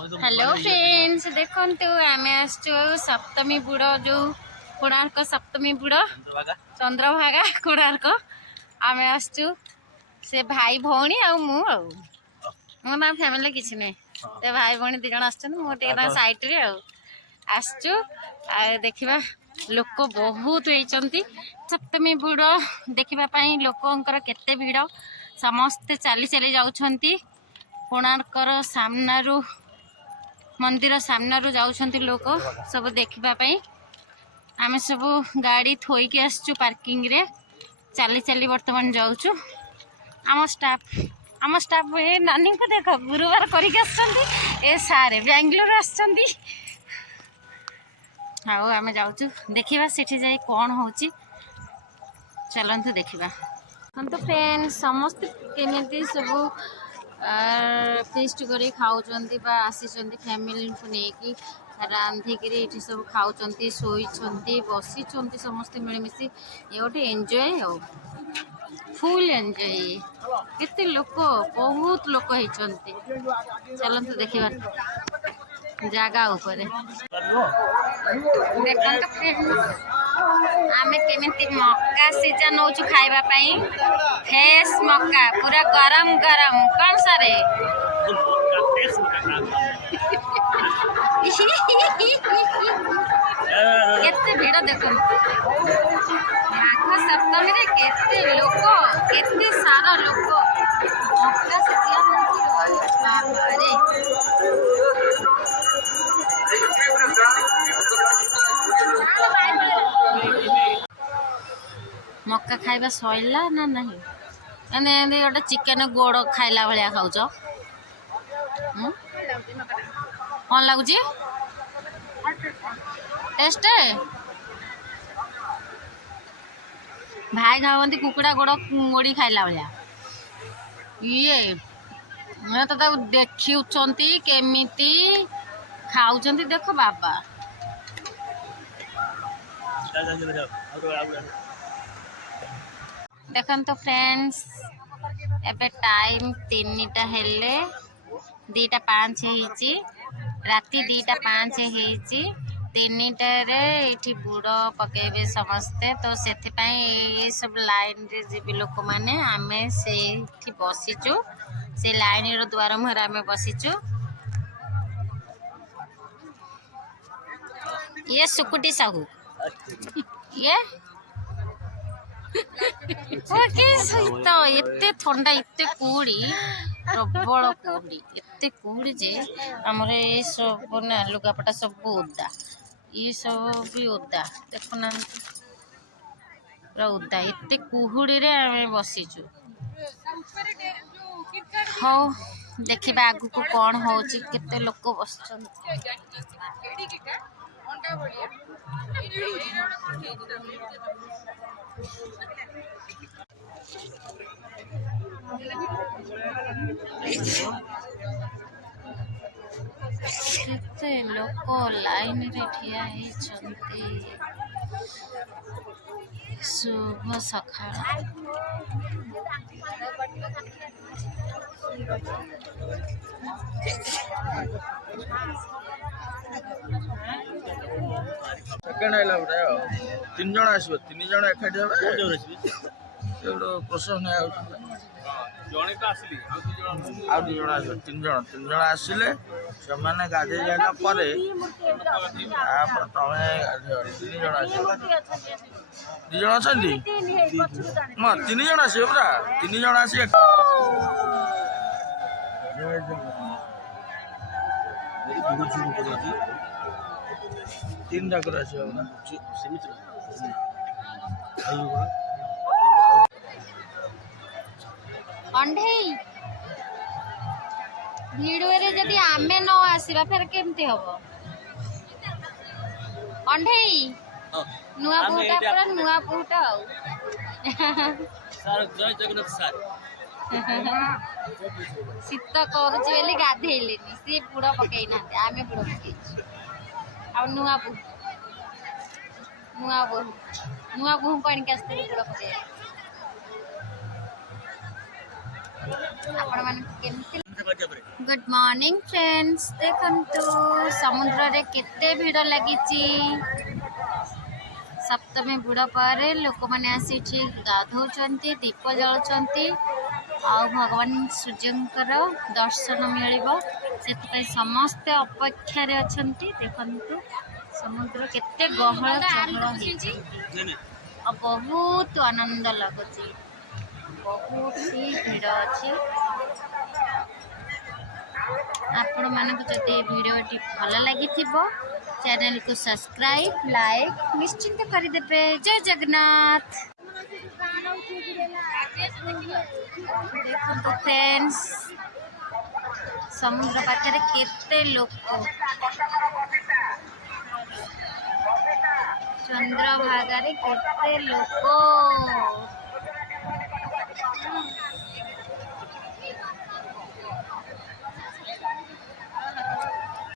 hello friends देखो आम सप्तमी बुड़ जो कोणार्क सप्तमी बुड़ चंद्रभागा कोणार्क आम आसचु से भाई भौणी मो ना फैमिली किसी नहीं तो भाई भौणी दी जन आसटे सैड्रे आसचु देखा लोक बहुत होती सप्तमी बुड़ देखापी लोकंर केते भिड़ समस्ते चली चली जाउछंती कोणार्कर सामनारू मंदिर सामनारू जाउछंती लोक सब देखापी आम सब गाड़ी थोईकी आसचु पार्किंग रे चली चली बर्तमान जाऊचु आम स्टाफ ए नानी को देख गुरुवार करके आसचंती ए सारे बेंगलोर आसचंती आउ आम जाऊचु देखिबा सेठी जाई कोन होची चलंतु देखिबा तो फ्रेंड समस्त केमिति सब फेस्ट कर खाऊँच आसी फैमिली को लेकिन रांधिकी ये सब खाऊँ शोई बसी समस्ते मिलमिशि ये गोटे एंजॉय हो फुल एंजॉय केते लोक बहुत लोक होती चलते देखा जगह उपरे देखो फ्रेंड्स आमे केमिति मक्का सीजा नौचु खाइबा पई फ्रेश मक्का पूरा गरम गरम कौन सारे केते भीड़ देखो माघ सप्तमी रे केते लोक केते सारा लोक मक्का सीजा होची बाबा रे मक्का खाइबा सैला ना नहीं एने गोटे चिकेन गोड़ खाइला भाया खाऊच कौन लगुच टेस्ट भाई खाती कुकुड़ा गोड़ गोड़ी खाइला भाया ये तो देखी केमिति खाऊं देख बाबा देखन तो फ्रेंड्स एबे टाइम 3टा हेले 2:05 होईची राति 2:05 होईची 3टारे ये बुड़ पकेबे समस्ते तो से सब लाइन रे जीवी लोक माने आमे से बसीचु से लाइन रो द्वार मुहर आमे बसीचु ये सुकुटी साहू ये एते थंडा एते कुड़ी प्रबल कुड़ी एते कुड़ी जे हमरे ये सब ना लुगापटा सब ओदा ये सब भी ओदा देखुना पूरा ओदा एते कुहुड़ी रे आमे बसीचु हो देखिबा आगु को कौन होची केते लोक बसछन केते लोक लाइन रे ठिया हेछंती शुभ सकाळ सेकेंड आइला बड़ा 3 जण आसीबो 3 जण एकाठी हेबे एडो प्रोसेस नै जणे तो आसली आ 2 जण आसीबो 3 जण आसिले से माने गाधे जाना परे आ पर तमे 3 जण आसीबो 2 जण अछंती म 3 जण आसीबो पूरा 3 जण आसी तीन जाकर आसी ना सेमिति अंढेई वीडियो रे जदी आमे न आसीबा फेर केमती हबो अंढेई नुआ पुटा पूरा नुआ पुटा सर जय जगन्नाथ सर शीत करुची बेली गाधेलेनी सी बुड़ पकई ना आमे बुड़ पकई आ नुआ बहु पानी के आसते बुड़ पकई आपण मानक केमती गुड मॉर्निंग फ्रेंड्स देखंतु समुद्र रे केते भीड़ लगी सप्तमी बुड़ पर लोक मैंने आसी गाधौंती दीप जलाउछंती आ भगवान सूर्यंकर दर्शन मिलिब से समस्ते अपेक्षा रे अछंती देखंतु समुद्र केते गहळ चहळ आ बहुत आनंद लगुच बहुत ही भीड़ अच्छी आपण मानक जदि वीडियोटी भल लगी चैनल को सब्सक्राइब लाइक निश्चिंत करदेवे जय जगन्नाथ देखो फ्रेंड्स समुद्र पाखे केते लोक चंद्रभागा रे केते लोक